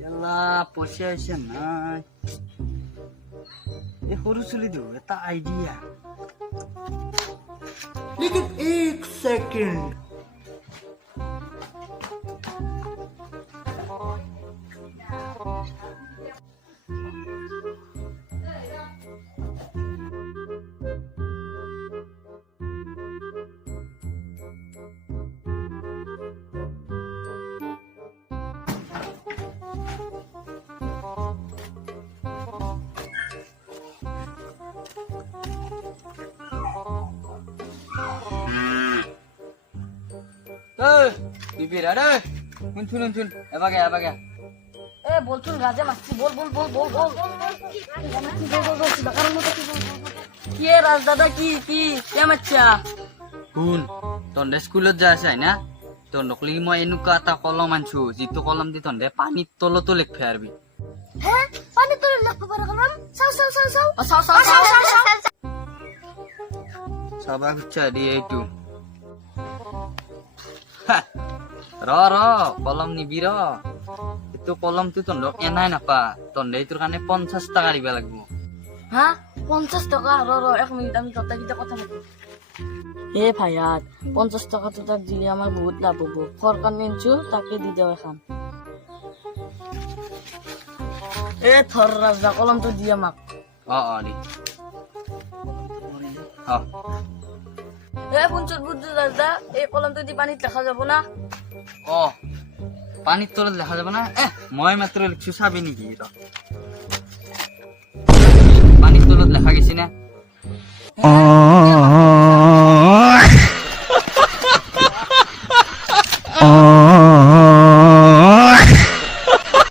ইয়ালা পইচা আছে নাই এই সৰু চলি দিও এটা আইডিয়া लेकिन एक second bibir ada untun apa বলছুন রাজা মাসি বল কি রাজ দাদা কি কেমন আছা শুন তন্দে স্কুলত যা আছে না তন্দকলি মই এনেকুৱা এটা কলম আনছো যিটো কলম দি তন্দে পানীৰ তলতো লিখবে আৰবি হ্যাঁ পানি তো লাগবে পাৰে কলম সাউ চাবা খুচ্ছা দি এইটো ৰ কলম নিবি ৰ এইটো কলমটো তন্দক এনাই নাপা তন্দে এইটোৰ কাৰণে 50 টাকা দিবা লাগিব হ্যাঁ 50 টাকা র 1 মিনিট আমি কথা বলি এ ভাইয়াত 50 টাকা তো তাক দিলে আমার বহুত লাভ হবো সরকার নিনছু তাকে দি দাও এখন এ থর রাজা কলম তো দি আমাক দি এ পুনচুর বুদ্ধ রাজা এই কলম তো দি পানিত লেখা যাব না পানীৰ তলত লেখা যাব না মই মাত্ৰ লিখছো চাবি নেকি ৰ পানীৰ তলত লেখা গৈছে না